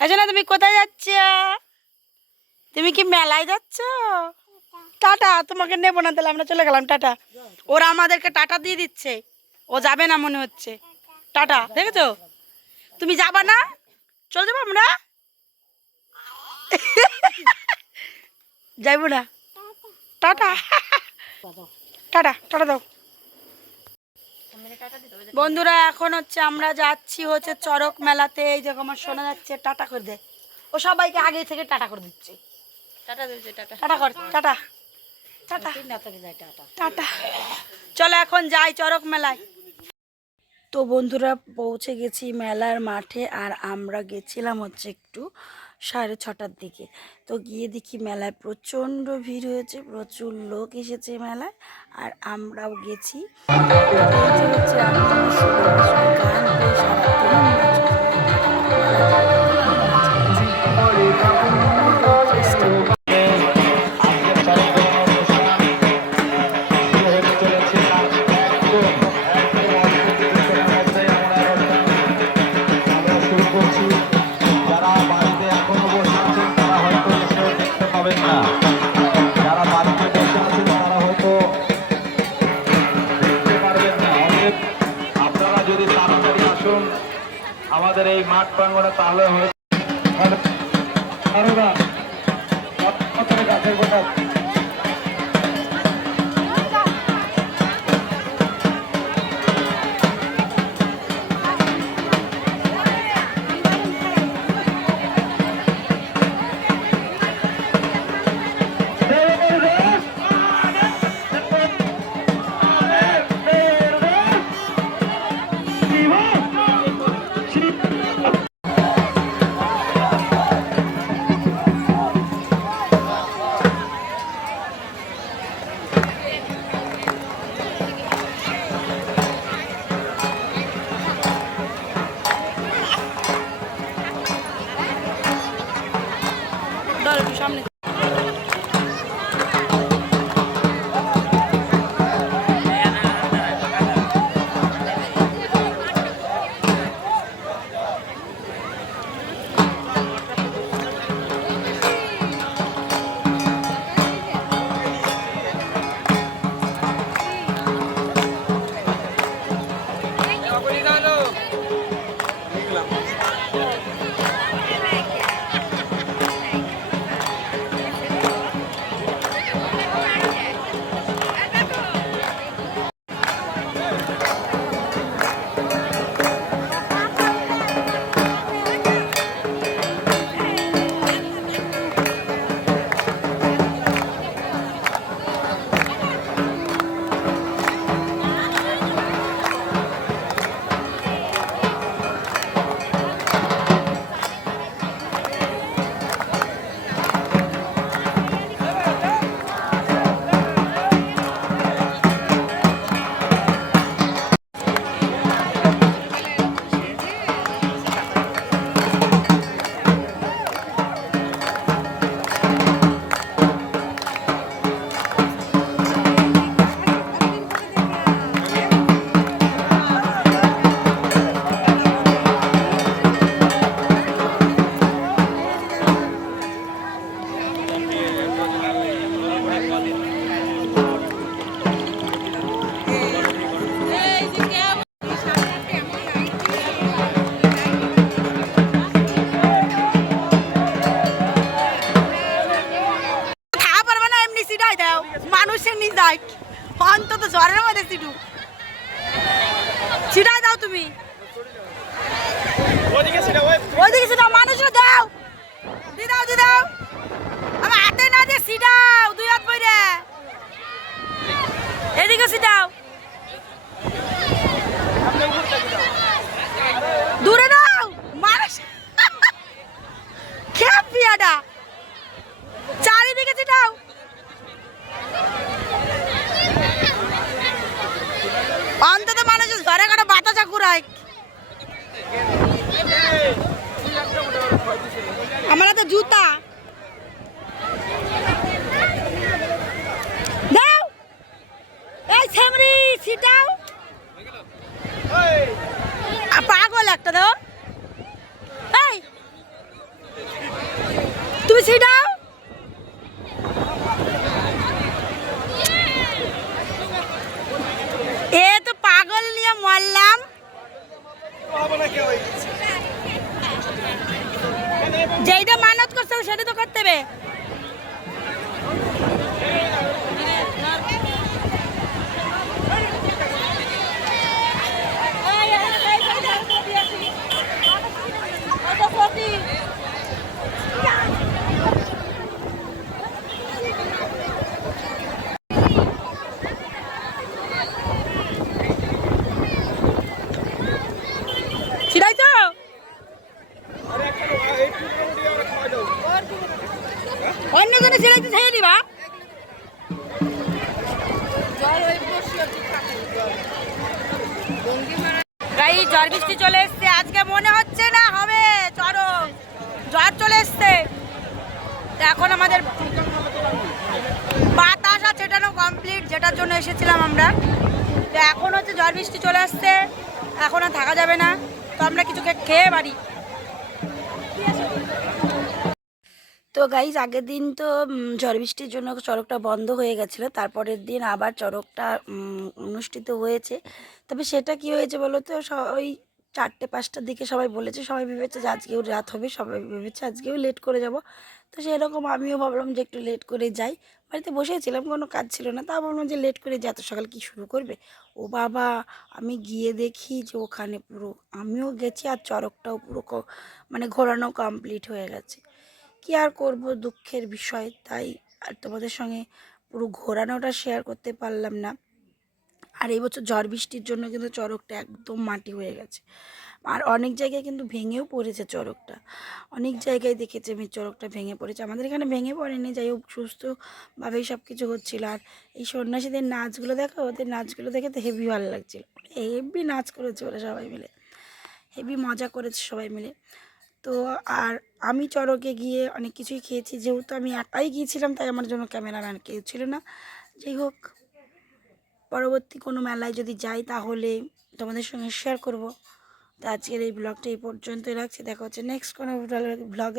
না তুমি কোথায় যাচ্ছ? তুমি কি মেলায় যাচ্ছ? টাটা, তোমাকে নেব না তাহলে, আমরা চলে গেলাম, টাটা। ওরা আমাদেরকে টাটা দিয়ে দিচ্ছে। ও যাবে না মনে হচ্ছে। টাটা, দেখেছ? তুমি যাবা না? চলে যাব আমরা? যাইবো না? টাটা। টাটা টাটা দাও। বন্ধুরা এখন হচ্ছে আমরা যাচ্ছি হচ্ছে চড়ক মেলাতে। এই যে আমার শোনা যাচ্ছে টাটা করে দে। ও সবাইকে আগে থেকে টাটা করে দিচ্ছে। Tata tata. টাটা কর টাটা। টাটা। টাটা। টাটা। চলো এখন যাই চড়ক মেলায়। তো বন্ধুরা পৌঁছে গেছি মেলার মাঠে আর আমরা গেছিলাম হচ্ছে একটু সাড়ে ছটার দিকে। তো গিয়ে দেখি মেলায় প্রচণ্ড ভিড় হয়েছে, প্রচুর লোক এসেছে মেলায়, আর আমরাও গেছি। হচ্ছে আসুন আমাদের এই মাঠ প্রাঙ্গনে তাহলে হয়েছে গাছের গোটা ওইদিকে সিটাও মানুষও দাও। দি দাও দি দাও। আমার হাতে না দিয়ে সিটাও দুই হাত বইরে এদিকে সিটাও দূরে দাও। মানুষ খেপ পিয়াটা। চারিদিকে চিটাও অন্তত মানুষ ঘরে ঘরে বাতাসা ঘুরায় আমার তো জুতা। দাও। এই ছামরি ছিটাও আ, পাগল একটা দাও এই যেইটা মানত করছে সেটা তো করতে হবে সেটাই তো অন্য কোনো ছেলে তো ছেড়ে দিবা গাই ঝড় বৃষ্টি চলে এসছে। আজকে মনে হচ্ছে না হবে। চরম ঝড় চলে এসছে। তো এখন আমাদের বাতাস আছে এটানো কমপ্লিট যেটার জন্য এসেছিলাম আমরা। তো এখন হচ্ছে ঝড় বৃষ্টি চলে আসছে এখন আর থাকা যাবে না। তো আমরা কিছু খেয়ে বাড়ি। তো গাইজ আগের দিন তো ঝড় বৃষ্টির জন্য চড়কটা বন্ধ হয়ে গেছিল। তারপরের দিন আবার চড়কটা অনুষ্ঠিত হয়েছে। তবে সেটা কি হয়েছে বলো তো? ওই চারটে, পাঁচটার দিকে সবাই বলেছে, সবাই ভেবেছে যে আজকেও রাত হবে, সবাই ভেবেছে আজকেও লেট করে যাব। তো সেরকম আমিও ভাবলাম যে একটু লেট করে যাই। বাড়িতে বসেছিলাম, কোনো কাজ ছিল না তা ভাবলাম যে লেট করে যে এত সকাল কি শুরু করবে? ও বাবা, আমি গিয়ে দেখি যে ওখানে পুরো, আমিও গেছি আর চড়কটাও পুরো মানে ঘোরানো কমপ্লিট হয়ে গেছে। কি আর করব দুঃখের বিষয়, তাই আর তোমাদের সঙ্গে পুরো ঘোরানোটা শেয়ার করতে পারলাম না। আর এই বছর ঝড় বৃষ্টির জন্য কিন্তু চড়কটা একদম মাটি হয়ে গেছে। আর অনেক জায়গায় কিন্তু ভেঙেও পড়েছে চড়কটা। অনেক জায়গায় দেখেছি আমি চড়কটা ভেঙে পড়েছে। আমাদের এখানে ভেঙে পড়েনি, যাই হোক সুস্থভাবেই সব কিছু হচ্ছিল। আর এই সন্ন্যাসীদের নাচগুলো দেখো, ওদের নাচগুলো দেখে তো হেভি ভালো লাগছিল। হেভি নাচ করেছে ওরা সবাই মিলে। হেভি মজা করেছে সবাই মিলে। তো আর আমি চড়কে গিয়ে অনেক কিছুই খেয়েছি। যেহেতু আমি একাই গিয়েছিলাম, তাই আমার জন্য ক্যামেরাম্যান কেউ ছিল না। যাই হোক, পরবর্তী কোনো মেলায় যদি যাই, তাহলে তোমাদের সঙ্গে শেয়ার করব। তো আজকের এই ব্লগটা এই পর্যন্তই রাখছি। দেখা হচ্ছে নেক্সট কোনো ব্লগে